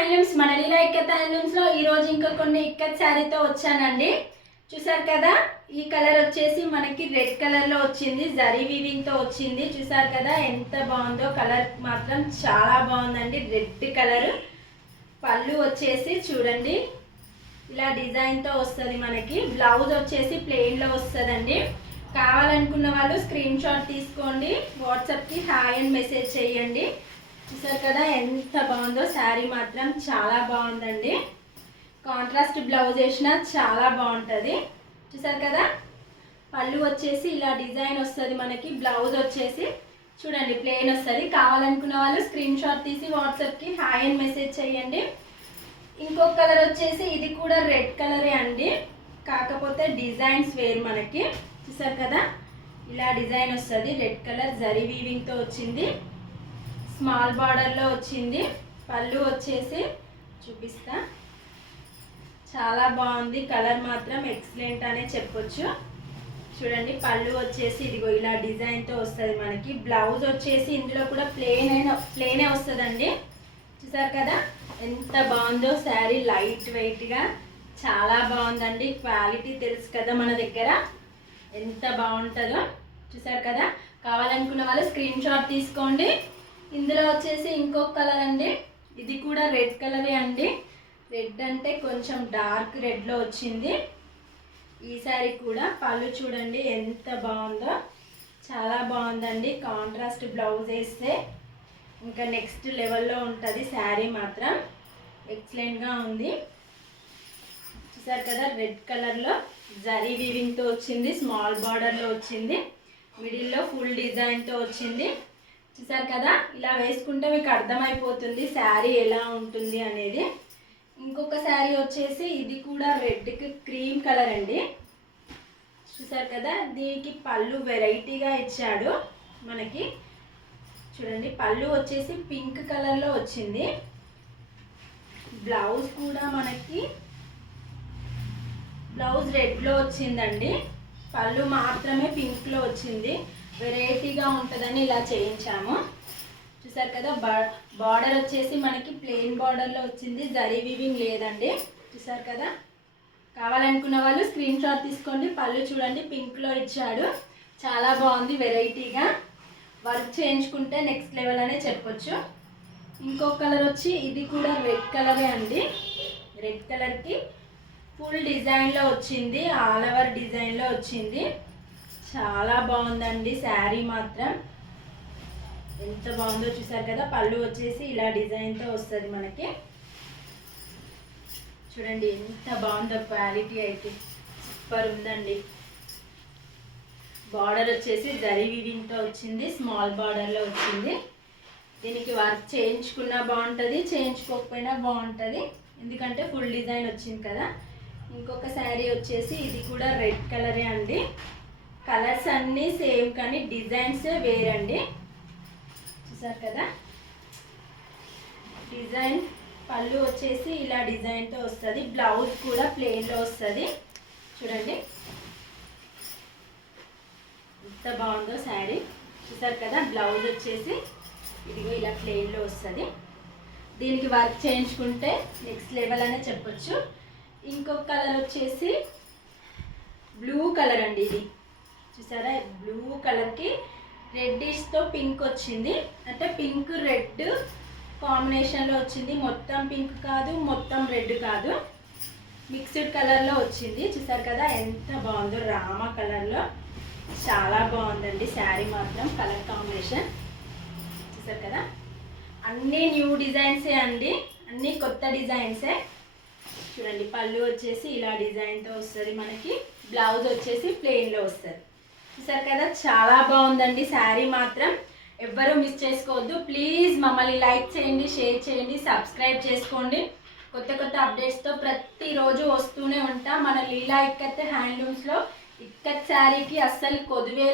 Handlooms మన లీలా ikat handlooms లో ఈ రోజు ఇంకా కొన్ని ఇక్కత్ శారీతో వచ్చానండి. చూసారు కదా, ఈ కలర్ వచ్చేసి మనకి రెడ్ కలర్ లో వచ్చింది, జరీ వీవింగ్ తో వచ్చింది. చూసారు కదా ఎంత బాగుందో, కలర్ మాత్రం చాలా బాగుందండి. Red colour. పళ్ళు వచ్చేసి చూడండి ఇలా డిజైన్ తో వస్తుంది. మనకి బ్లౌజ్ వచ్చేసి ప్లెయిన్ లో వస్తుందండి. కావాలనుకున్న వాళ్ళు స్క్రీన్ షాట్ తీసుకోండి, వాట్సాప్ కి హాయ్ అని మెసేజ్ చేయండి. చూసారు కదా ఎంత బాగుందో, శారీ మాత్రం చాలా బాగుందండి. కాంట్రాస్ట్ బ్లౌజ్ వేసినా చాలా బాగుంటుంది. చూసారు కదా, పళ్ళు వచ్చేసి ఇలా డిజైన్ వస్తుంది మనకి. బ్లౌజ్ వచ్చేసి చూడండి ప్లెయిన్ వస్తుంది. కావాలనుకున్న వాళ్ళు స్క్రీన్ షాట్ తీసి వాట్సాప్కి హాయ్ అని మెసేజ్ చేయండి. ఇంకొక కలర్ వచ్చేసి ఇది కూడా రెడ్ కలరే అండి, కాకపోతే డిజైన్స్ వేరు మనకి. చూసారు కదా ఇలా డిజైన్ వస్తుంది. రెడ్ కలర్ జరీ వీవింగ్తో వచ్చింది, స్మాల్ బార్డర్లో వచ్చింది. పళ్ళు వచ్చేసి చూపిస్తా, చాలా బాగుంది. కలర్ మాత్రం ఎక్సలెంట్ అనే చెప్పొచ్చు. చూడండి పళ్ళు వచ్చేసి ఇదిగో ఇలా డిజైన్తో వస్తుంది మనకి. బ్లౌజ్ వచ్చేసి ఇందులో కూడా ప్లెయినే వస్తుందండి. చూసారు కదా ఎంత బాగుందో శారీ, లైట్ వెయిట్గా చాలా బాగుందండి. క్వాలిటీ తెలుసు కదా మన దగ్గర ఎంత బాగుంటుందో. చూసారు కదా, కావాలనుకున్న వాళ్ళు స్క్రీన్ షాట్ తీసుకోండి. ఇందులో వచ్చేసి ఇంకొక కలర్ అండి, ఇది కూడా రెడ్ కలరే అండి. రెడ్ అంటే కొంచెం డార్క్ రెడ్లో వచ్చింది ఈ శారీ కూడా. పళ్ళు చూడండి ఎంత బాగుందో, చాలా బాగుందండి. కాంట్రాస్ట్ బ్లౌజ్ వేస్తే ఇంకా నెక్స్ట్ లెవెల్లో ఉంటుంది శారీ మాత్రం. ఎక్సలెంట్గా ఉంది. చూసారు కదా రెడ్ కలర్లో జరీ వీవింగ్తో వచ్చింది, స్మాల్ బార్డర్లో వచ్చింది, మిడిల్లో ఫుల్ డిజైన్తో వచ్చింది. చూసారు కదా, ఇలా వేసుకుంటే మీకు అర్థమైపోతుంది శారీ ఎలా ఉంటుంది అనేది. ఇంకొక శారీ వచ్చేసి ఇది కూడా రెడ్కి క్రీమ్ కలర్ అండి. చూసారు కదా, దీనికి పళ్ళు వెరైటీగా ఇచ్చాడు మనకి. చూడండి పళ్ళు వచ్చేసి పింక్ కలర్లో వచ్చింది. బ్లౌజ్ కూడా మనకి బ్లౌజ్ రెడ్లో వచ్చిందండి, పళ్ళు మాత్రమే పింక్లో వచ్చింది. వెరైటీగా ఉంటుందని ఇలా చేయించాము. చూసారు కదా, బార్డర్ వచ్చేసి మనకి ప్లెయిన్ బార్డర్లో వచ్చింది, జరీ వీవింగ్ లేదండి. చూసారు కదా, కావాలనుకున్న వాళ్ళు స్క్రీన్ షాట్ తీసుకోండి. పళ్ళు చూడండి పింక్లో ఇచ్చాడు, చాలా బాగుంది. వెరైటీగా వర్క్ చేయించుకుంటే నెక్స్ట్ లెవెల్ అనే చెప్పొచ్చు. ఇంకొక కలర్ వచ్చి ఇది కూడా రెడ్ కలరే అండి. రెడ్ కలర్కి ఫుల్ డిజైన్లో వచ్చింది, ఆల్ ఓవర్ డిజైన్లో వచ్చింది. చాలా బాగుందండి శారీ మాత్రం, ఎంత బాగుందో. చూసారు కదా, పళ్ళు వచ్చేసి ఇలా డిజైన్తో వస్తుంది మనకి. చూడండి ఎంత బాగుందో, క్వాలిటీ అయితే సూపర్ ఉందండి. బార్డర్ వచ్చేసి జరీ వీవింగ్తో వచ్చింది, స్మాల్ బార్డర్లో వచ్చింది. దీనికి వర్క్ చేయించుకున్నా బాగుంటుంది, చేయించుకోకపోయినా బాగుంటుంది, ఎందుకంటే ఫుల్ డిజైన్ వచ్చింది కదా. ఇంకొక శారీ వచ్చేసి ఇది కూడా రెడ్ కలరే అండి. కలర్స్ అన్నీ సేమ్ కానీ డిజైన్స్ వేరండి. చూసారు కదా, డిజైన్ పళ్ళు వచ్చేసి ఇలా డిజైన్తో వస్తుంది. బ్లౌజ్ కూడా ప్లెయిన్లో వస్తుంది. చూడండి ఎంత బాగుందో శారీ. చూసారు కదా, బ్లౌజ్ వచ్చేసి ఇదిగో ఇలా ప్లెయిన్లో వస్తుంది. దీనికి వర్క్ చేయించుకుంటే నెక్స్ట్ లెవెల్ అనే చెప్పొచ్చు. ఇంకొక కలర్ వచ్చేసి బ్లూ కలర్ అండి. ఇది చూసారా, బ్లూ కలర్కి రెడ్డిష్తో పింక్ వచ్చింది, అంటే పింక్ రెడ్ కాంబినేషన్లో వచ్చింది. మొత్తం పింక్ కాదు, మొత్తం రెడ్ కాదు, మిక్స్డ్ కలర్లో వచ్చింది. చూసారు కదా ఎంత బాగుందో, రామా కలర్లో చాలా బాగుందండి శారీ మాత్రం. కలర్ కాంబినేషన్ చూసారు కదా, అన్నీ న్యూ డిజైన్సే అండి, అన్నీ కొత్త డిజైన్సే. చూడండి పళ్ళు వచ్చేసి ఇలా డిజైన్తో వస్తుంది మనకి. బ్లౌజ్ వచ్చేసి ప్లెయిన్లో వస్తుంది. చూసారు కదా, చాలా బాగుందండి శారీ మాత్రం. ఎవ్వరూ మిస్ చేసుకోవద్దు. ప్లీజ్ మమ్మల్ని లైక్ చేయండి, షేర్ చేయండి, సబ్స్క్రైబ్ చేసుకోండి. కొత్త కొత్త అప్డేట్స్తో ప్రతిరోజు వస్తూనే ఉంటాం మన లీలా ఇక్కత్ హ్యాండ్లూమ్స్లో. ఇక్కత్ శారీకి అస్సలు కొదువే